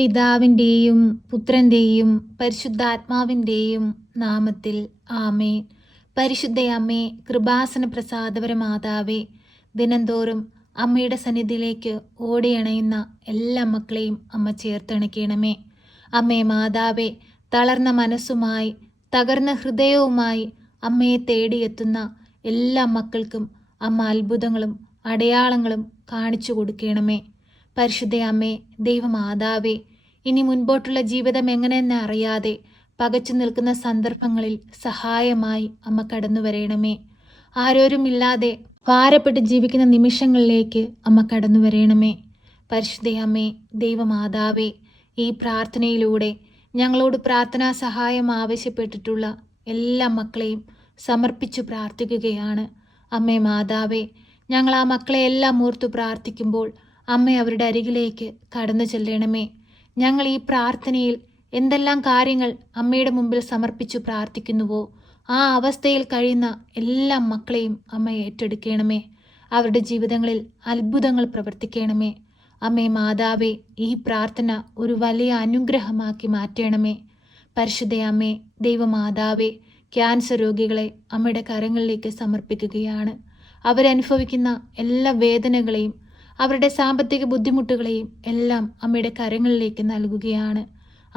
പിതാവിൻ്റെയും പുത്രൻ്റെയും പരിശുദ്ധാത്മാവിൻ്റെയും നാമത്തിൽ ആമേൻ. പരിശുദ്ധയമ്മേ, കൃപാസന പ്രസാദപരമാതാവേ, ദിനംതോറും അമ്മയുടെ സന്നിധിയിലേക്ക് ഓടിയണയുന്ന എല്ലാ മക്കളെയും അമ്മ ചേർത്തണയ്ക്കണമേ. അമ്മേ മാതാവേ, തളർന്ന മനസ്സുമായി തകർന്ന ഹൃദയവുമായി അമ്മയെ തേടിയെത്തുന്ന എല്ലാ മക്കൾക്കും അമ്മ അത്ഭുതങ്ങളും അടയാളങ്ങളും കാണിച്ചു കൊടുക്കണമേ. പരിശുദ്ധയമ്മേ, ദൈവമാതാവേ, ഇനി മുൻപോട്ടുള്ള ജീവിതം എങ്ങനെയെന്ന് അറിയാതെ പകച്ചു നിൽക്കുന്ന സന്ദർഭങ്ങളിൽ സഹായമായി അമ്മ കടന്നു വരയണമേ. ആരോരുമില്ലാതെ ഭാരപ്പെട്ട് ജീവിക്കുന്ന നിമിഷങ്ങളിലേക്ക് അമ്മ കടന്നു വരയണമേ. പരിശുദ്ധയമ്മേ, ദൈവമാതാവേ, ഈ പ്രാർത്ഥനയിലൂടെ ഞങ്ങളോട് പ്രാർത്ഥനാ സഹായം ആവശ്യപ്പെട്ടിട്ടുള്ള എല്ലാ മക്കളെയും സമർപ്പിച്ചു പ്രാർത്ഥിക്കുകയാണ്. അമ്മേ മാതാവേ, ഞങ്ങൾ ആ മക്കളെ എല്ലാം ഓർത്തു പ്രാർത്ഥിക്കുമ്പോൾ അമ്മ അവരുടെ അരികിലേക്ക് കടന്നു ചെല്ലണമേ. ഞങ്ങൾ ഈ പ്രാർത്ഥനയിൽ എന്തെല്ലാം കാര്യങ്ങൾ അമ്മയുടെ മുമ്പിൽ സമർപ്പിച്ചു പ്രാർത്ഥിക്കുന്നുവോ ആ അവസ്ഥയിൽ കഴിയുന്ന എല്ലാ മക്കളെയും അമ്മ ഏറ്റെടുക്കണമേ. അവരുടെ ജീവിതങ്ങളിൽ അത്ഭുതങ്ങൾ പ്രവർത്തിക്കണമേ. അമ്മേ മാതാവേ, ഈ പ്രാർത്ഥന ഒരു വലിയ അനുഗ്രഹമാക്കി മാറ്റണമേ. പരിശുദ്ധയമ്മേ, ദൈവമാതാവേ, ക്യാൻസർ രോഗികളെ അമ്മയുടെ കരങ്ങളിലേക്ക് സമർപ്പിക്കുകയാണ്. അവരനുഭവിക്കുന്ന എല്ലാ വേദനകളെയും അവരുടെ സാമ്പത്തിക ബുദ്ധിമുട്ടുകളെയും എല്ലാം അമ്മയുടെ കരങ്ങളിലേക്ക് നൽകുകയാണ്.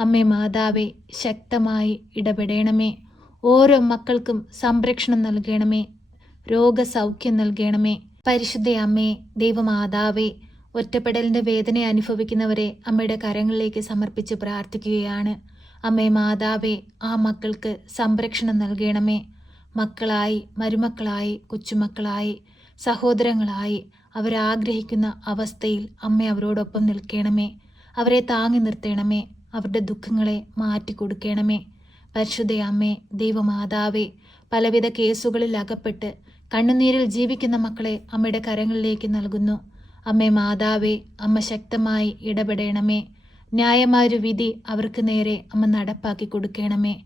അമ്മേ മാതാവേ, ശക്തമായി ഇടപെടണമേ. ഓരോ മക്കൾക്കും സംരക്ഷണം നൽകണമേ, രോഗസൗഖ്യം നൽകണമേ. പരിശുദ്ധ അമ്മേ, ദൈവമാതാവേ, ഒറ്റപ്പെടലിൻ്റെ വേദന അനുഭവിക്കുന്നവരെ അമ്മയുടെ കരങ്ങളിലേക്ക് സമർപ്പിച്ച് പ്രാർത്ഥിക്കുകയാണ്. അമ്മേ മാതാവേ, ആ മക്കൾക്ക് സംരക്ഷണം നൽകണമേ. മക്കളായി, മരുമക്കളായി, കൊച്ചുമക്കളായി, സഹോദരങ്ങളായി അവരാഗ്രഹിക്കുന്ന അവസ്ഥയിൽ അമ്മ അവരോടൊപ്പം നിൽക്കണമേ. അവരെ താങ്ങി നിർത്തണമേ. അവരുടെ ദുഃഖങ്ങളെ മാറ്റിക്കൊടുക്കണമേ. പരിശുദ്ധ അമ്മേ, ദൈവമാതാവേ, പലവിധ കേസുകളിൽ അകപ്പെട്ട് കണ്ണുനീരിൽ ജീവിക്കുന്ന മക്കളെ അമ്മയുടെ കരങ്ങളിലേക്ക് നൽകുന്നു. അമ്മേ മാതാവേ, അമ്മ ശക്തമായി ഇടപെടണമേ. ന്യായമായൊരു വിധി അവർക്ക് നേരെ അമ്മ നടപ്പാക്കി കൊടുക്കണമേ.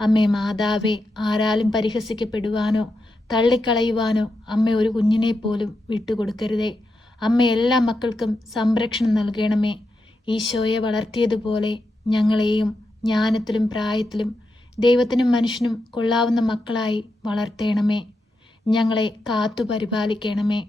അമ്മേ മാതാവേ, ആരാലും പരിഹസിക്കപ്പെടുവാനോ തള്ളിക്കളയുവാനോ അമ്മ ഒരു കുഞ്ഞിനെ പോലും വിട്ടുകൊടുക്കരുതേ. അമ്മ എല്ലാ മക്കൾക്കും സംരക്ഷണം നൽകണമേ. ഈശോയെ വളർത്തിയതുപോലെ ഞങ്ങളെയും ജ്ഞാനത്തിലും പ്രായത്തിലും ദൈവത്തിനും മനുഷ്യനും കൊള്ളാവുന്ന മക്കളായി വളർത്തണമേ. ഞങ്ങളെ കാത്തു പരിപാലിക്കണമേ.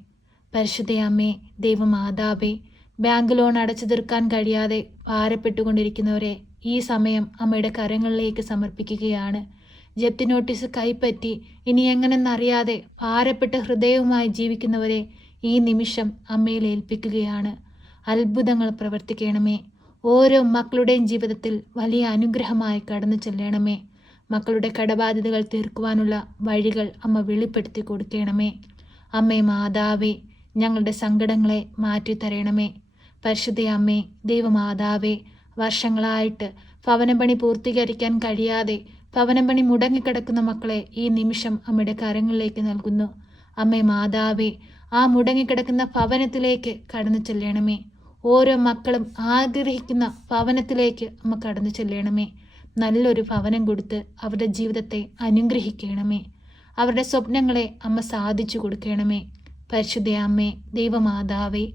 പരിശുദ്ധയമ്മേ, ദൈവമാതാവേ, ബാങ്ക് ലോൺ അടച്ചു തീർക്കാൻ കഴിയാതെ ഭാരപ്പെട്ടുകൊണ്ടിരിക്കുന്നവരെ ഈ സമയം അമ്മയുടെ കരങ്ങളിലേക്ക് സമർപ്പിക്കുകയാണ്. ജപ്തി നോട്ടീസ് കൈപ്പറ്റി ഇനി എങ്ങനെന്നറിയാതെ ഭാരപ്പെട്ട ഹൃദയവുമായി ജീവിക്കുന്നവരെ ഈ നിമിഷം അമ്മയിൽ ഏൽപ്പിക്കുകയാണ്. അത്ഭുതങ്ങൾ പ്രവർത്തിക്കണമേ. ഓരോ മക്കളുടെയും ജീവിതത്തിൽ വലിയ അനുഗ്രഹമായി കടന്നു ചെല്ലണമേ. മക്കളുടെ കടബാധ്യതകൾ തീർക്കുവാനുള്ള വഴികൾ അമ്മ വെളിപ്പെടുത്തി കൊടുക്കണമേ. അമ്മേ മാതാവേ, ഞങ്ങളുടെ സങ്കടങ്ങളെ മാറ്റിത്തരണമേ. പരിശുദ്ധ അമ്മേ, ദൈവമാതാവേ, വർഷങ്ങളായിട്ട് ഭവനം പണി പൂർത്തീകരിക്കാൻ കഴിയാതെ ഭവനം പണി മുടങ്ങിക്കിടക്കുന്ന മക്കളെ ഈ നിമിഷം അമ്മയുടെ കരങ്ങളിലേക്ക് നൽകുന്നു. അമ്മേ മാതാവേ, ആ മുടങ്ങിക്കിടക്കുന്ന ഭവനത്തിലേക്ക് കടന്നു ചെല്ലണമേ. ഓരോ മക്കളും ആഗ്രഹിക്കുന്ന ഭവനത്തിലേക്ക് അമ്മ കടന്നു ചെല്ലണമേ. നല്ലൊരു ഭവനം കൊടുത്ത് അവരുടെ ജീവിതത്തെ അനുഗ്രഹിക്കണമേ. അവരുടെ സ്വപ്നങ്ങളെ അമ്മ സാധിച്ചു കൊടുക്കണമേ. പരിശുദ്ധ അമ്മേ, ദൈവമാതാവേ,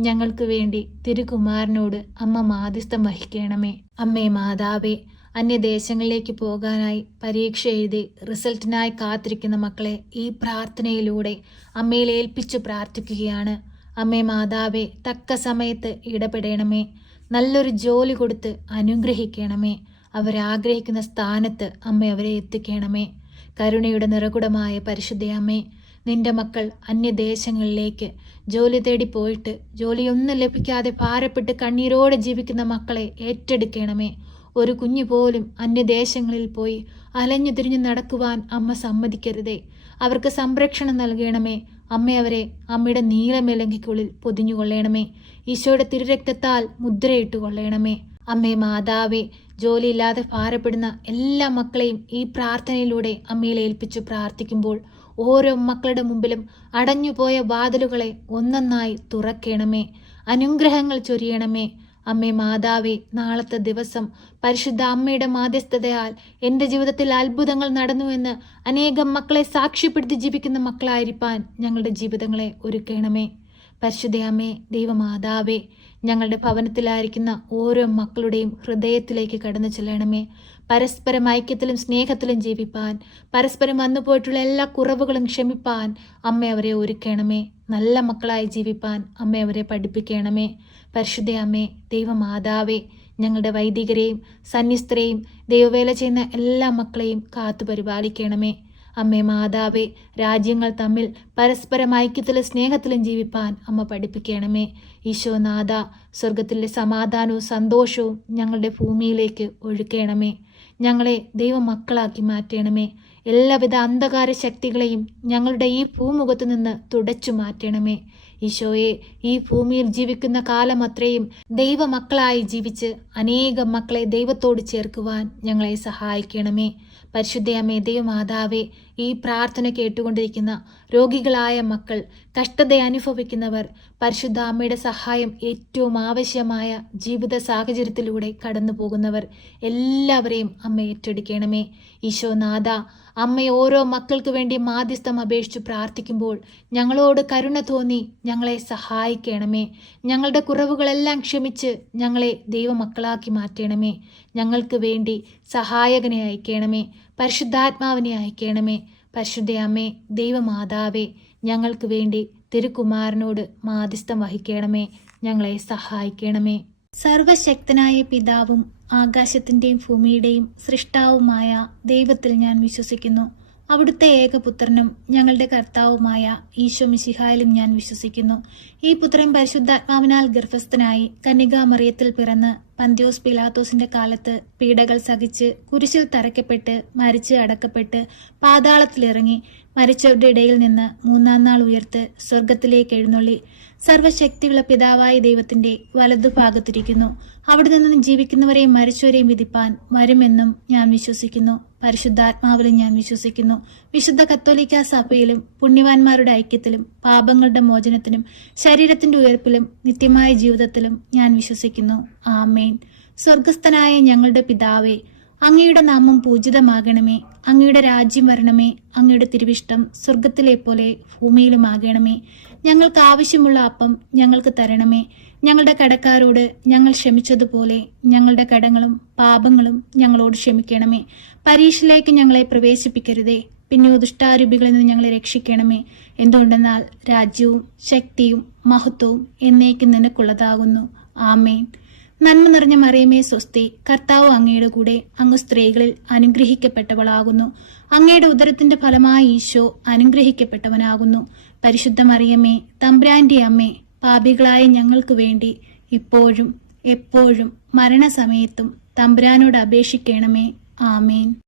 ഞങ്ങൾക്ക് വേണ്ടി തിരുകുമാരനോട് അമ്മ മാധ്യസ്ഥം വഹിക്കണമേ. അമ്മേ മാതാവേ, അന്യദേശങ്ങളിലേക്ക് പോകാനായി പരീക്ഷ എഴുതി റിസൾട്ടിനായി കാത്തിരിക്കുന്ന മക്കളെ ഈ പ്രാർത്ഥനയിലൂടെ അമ്മയിൽ ഏൽപ്പിച്ചു പ്രാർത്ഥിക്കുകയാണ്. അമ്മേ മാതാവേ, തക്ക സമയത്ത് ഇടപെടണമേ. നല്ലൊരു ജോലി കൊടുത്ത് അനുഗ്രഹിക്കണമേ. അവരാഗ്രഹിക്കുന്ന സ്ഥാനത്ത് അമ്മ അവരെ എത്തിക്കണമേ. കരുണയുടെ നിറകുടമായ പരിശുദ്ധ അമ്മേ, നിന്റെ മക്കൾ അന്യദേശങ്ങളിലേക്ക് ജോലി തേടി പോയിട്ട് ജോലിയൊന്നും ലഭിക്കാതെ ഭാരപ്പെട്ട് കണ്ണീരോടെ ജീവിക്കുന്ന മക്കളെ ഏറ്റെടുക്കണമേ. ഒരു കുഞ്ഞു പോലും അന്യദേശങ്ങളിൽ പോയി അലഞ്ഞു തിരിഞ്ഞു നടക്കുവാൻ അമ്മ സമ്മതിക്കരുതേ. അവർക്ക് സംരക്ഷണം നൽകണമേ. അമ്മ അവരെ അമ്മയുടെ നീലമേലങ്കിക്കുള്ളിൽ പൊതിഞ്ഞുകൊള്ളണമേ. ഈശോയുടെ തിരുരക്തത്താൽ മുദ്രയിട്ട് കൊള്ളണമേ. അമ്മേ മാതാവേ, ജോലിയില്ലാതെ ഭാരപ്പെടുന്ന എല്ലാ മക്കളെയും ഈ പ്രാർത്ഥനയിലൂടെ അമ്മയിൽ ഏൽപ്പിച്ചു പ്രാർത്ഥിക്കുമ്പോൾ ഓരോ മക്കളുടെ മുമ്പിലും അടഞ്ഞുപോയ വാതിലുകളെ ഒന്നൊന്നായി തുറക്കണമേ. അനുഗ്രഹങ്ങൾ ചൊരിയണമേ. അമ്മേ മാതാവേ, നാളത്തെ ദിവസം പരിശുദ്ധ അമ്മയുടെ മാധ്യസ്ഥതയാൽ എൻ്റെ ജീവിതത്തിൽ അത്ഭുതങ്ങൾ നടന്നുവെന്ന് അനേകം മക്കളെ സാക്ഷ്യപ്പെടുത്തി ജീവിക്കുന്ന മക്കളായിരിക്കാൻ ഞങ്ങളുടെ ജീവിതങ്ങളെ ഒരുക്കണമേ. പരിശുദ്ധ അമ്മേ, ദൈവമാതാവേ, ഞങ്ങളുടെ ഭവനത്തിലായിരിക്കുന്ന ഓരോ മക്കളുടെയും ഹൃദയത്തിലേക്ക് കടന്നു ചെല്ലണമേ. പരസ്പരം ഐക്യത്തിലും സ്നേഹത്തിലും ജീവിപ്പാൻ, പരസ്പരം വന്നുപോയിട്ടുള്ള എല്ലാ കുറവുകളും ക്ഷമിപ്പാൻ അമ്മ അവരെ ഒരുക്കണമേ. നല്ല മക്കളായി ജീവിപ്പാൻ അമ്മ അവരെ പഠിപ്പിക്കണമേ. പരിശുദ്ധ അമ്മേ, ദൈവമാതാവേ, ഞങ്ങളുടെ വൈദികരെയും സന്യസ്തരെയും ദൈവവേല ചെയ്യുന്ന എല്ലാ മക്കളെയും കാത്തു പരിപാലിക്കണമേ. അമ്മേ മാതാവേ, രാജ്യങ്ങൾ തമ്മിൽ പരസ്പരം ഐക്യത്തിലും സ്നേഹത്തിലും ജീവിപ്പാൻ അമ്മ പഠിപ്പിക്കണമേ. ഈശോനാഥ, സ്വർഗത്തിലെ സമാധാനവും സന്തോഷവും ഞങ്ങളുടെ ഭൂമിയിലേക്ക് ഒഴുക്കണമേ. ഞങ്ങളെ ദൈവമക്കളാക്കി മാറ്റണമേ. എല്ലാവിധ അന്ധകാര ശക്തികളെയും ഞങ്ങളുടെ ഈ ഭൂമുഖത്തു നിന്ന് തുടച്ചു മാറ്റണമേ. ഈശോയെ, ഈ ഭൂമിയിൽ ജീവിക്കുന്ന കാലം അത്രയും ദൈവമക്കളായി ജീവിച്ച് അനേകം മക്കളെ ദൈവത്തോട് ചേർക്കുവാൻ ഞങ്ങളെ സഹായിക്കണമേ. പരിശുദ്ധ അമ്മേ, ദൈവമാതാവേ, ഈ പ്രാർത്ഥന കേട്ടുകൊണ്ടിരിക്കുന്ന രോഗികളായ മക്കൾ, കഷ്ടത അനുഭവിക്കുന്നവർ, പരിശുദ്ധ അമ്മയുടെ സഹായം ഏറ്റവും ആവശ്യമായ ജീവിത സാഹചര്യത്തിലൂടെ കടന്നു പോകുന്നവർ എല്ലാവരെയും അമ്മ ഏറ്റെടുക്കണമേ. ഈശോനാഥ, അമ്മ ഓരോ മക്കൾക്ക് വേണ്ടി മാധ്യസ്ഥം അപേക്ഷിച്ച് പ്രാർത്ഥിക്കുമ്പോൾ ഞങ്ങളോട് കരുണ തോന്നി ഞങ്ങളെ സഹായിക്കണമേ. ഞങ്ങളുടെ കുറവുകളെല്ലാം ക്ഷമിച്ച് ഞങ്ങളെ ദൈവമക്കളാക്കി മാറ്റണമേ. ഞങ്ങൾക്ക് വേണ്ടി സഹായകനെ അയക്കണമേ. പരിശുദ്ധാത്മാവിനെ അയക്കണമേ. പരിശുദ്ധ അമ്മേ, ദൈവമാതാവേ, ഞങ്ങൾക്ക് വേണ്ടി തിരുക്കുമാരനോട് മാധ്യസ്ഥം വഹിക്കണമേ. ഞങ്ങളെ സഹായിക്കണമേ. സർവശക്തനായ പിതാവും ആകാശത്തിൻ്റെയും ഭൂമിയുടെയും സൃഷ്ടാവുമായ ദൈവത്തിൽ ഞാൻ വിശ്വസിക്കുന്നു. അവിടുത്തെ ഏകപുത്രനും ഞങ്ങളുടെ കർത്താവുമായ ഈശോ മിശിഹായിലും ഞാൻ വിശ്വസിക്കുന്നു. ഈ പുത്രൻ പരിശുദ്ധാത്മാവിനാൽ ഗർഭസ്ഥനായി കന്യകാമറിയത്തിൽ പിറന്ന് പന്ത്യോസ് പിലാത്തോസിന്റെ കാലത്ത് പീഡകൾ സഹിച്ച് കുരിശിൽ തറയ്ക്കപ്പെട്ട് മരിച്ച് അടക്കപ്പെട്ട് പാതാളത്തിലിറങ്ങി മരിച്ചവരുടെ ഇടയിൽ നിന്ന് മൂന്നാം നാൾ ഉയർത്ത് സ്വർഗത്തിലേക്ക് എഴുന്നള്ളി സർവശക്തിയുള്ള പിതാവായ ദൈവത്തിന്റെ വലതുഭാഗത്തിരിക്കുന്നു. അവിടെ നിന്ന് ജീവിക്കുന്നവരെയും മരിച്ചവരെയും വിധിപ്പാൻ വരുമെന്നും ഞാൻ വിശ്വസിക്കുന്നു. പരിശുദ്ധാത്മാവിലും ഞാൻ വിശ്വസിക്കുന്നു. വിശുദ്ധ കത്തോലിക്ക സഭയിലും പുണ്യവാന്മാരുടെ ഐക്യത്തിലും പാപങ്ങളുടെ മോചനത്തിനും ശരീരത്തിന്റെ ഉയർപ്പിലും നിത്യമായ ജീവിതത്തിലും ഞാൻ വിശ്വസിക്കുന്നു. ആമേൻ. സ്വർഗസ്ഥനായ ഞങ്ങളുടെ പിതാവേ, അങ്ങയുടെ നാമം പൂജിതമാകണമേ. അങ്ങയുടെ രാജ്യം വരണമേ. അങ്ങയുടെ തിരുവിഷ്ടം സ്വർഗത്തിലെ പോലെ ഭൂമിയിലുമാകണമേ. ഞങ്ങൾക്ക് ആവശ്യമുള്ള അപ്പം ഞങ്ങൾക്ക് തരണമേ. ഞങ്ങളുടെ കടക്കാരോട് ഞങ്ങൾ ക്ഷമിച്ചതുപോലെ ഞങ്ങളുടെ കടങ്ങളും പാപങ്ങളും ഞങ്ങളോട് ക്ഷമിക്കണമേ. പരീക്ഷയിലേക്ക് ഞങ്ങളെ പ്രവേശിപ്പിക്കരുതേ, പിന്നെ ദുഷ്ടാരൂപികളിൽ നിന്ന് ഞങ്ങളെ രക്ഷിക്കണമേ. എന്തുകൊണ്ടെന്നാൽ രാജ്യവും ശക്തിയും മഹത്വവും എന്നേക്കും നിനക്കുള്ളതാകുന്നു. ആമേൻ. നന്മ നിറഞ്ഞ മറിയമേ സ്വസ്തി, കർത്താവ് അങ്ങയുടെ കൂടെ, അങ്ങ് സ്ത്രീകളിൽ അനുഗ്രഹിക്കപ്പെട്ടവളാകുന്നു. അങ്ങയുടെ ഉദരത്തിന്റെ ഫലമായ ഈശോ അനുഗ്രഹിക്കപ്പെട്ടവനാകുന്നു. പരിശുദ്ധ മറിയമേ, തമ്പുരാന്റെ അമ്മേ, പാപികളായ ഞങ്ങൾക്ക് വേണ്ടി ഇപ്പോഴും എപ്പോഴും മരണസമയത്തും തമ്പുരാനോട് അപേക്ഷിക്കണമേ. ആമേൻ.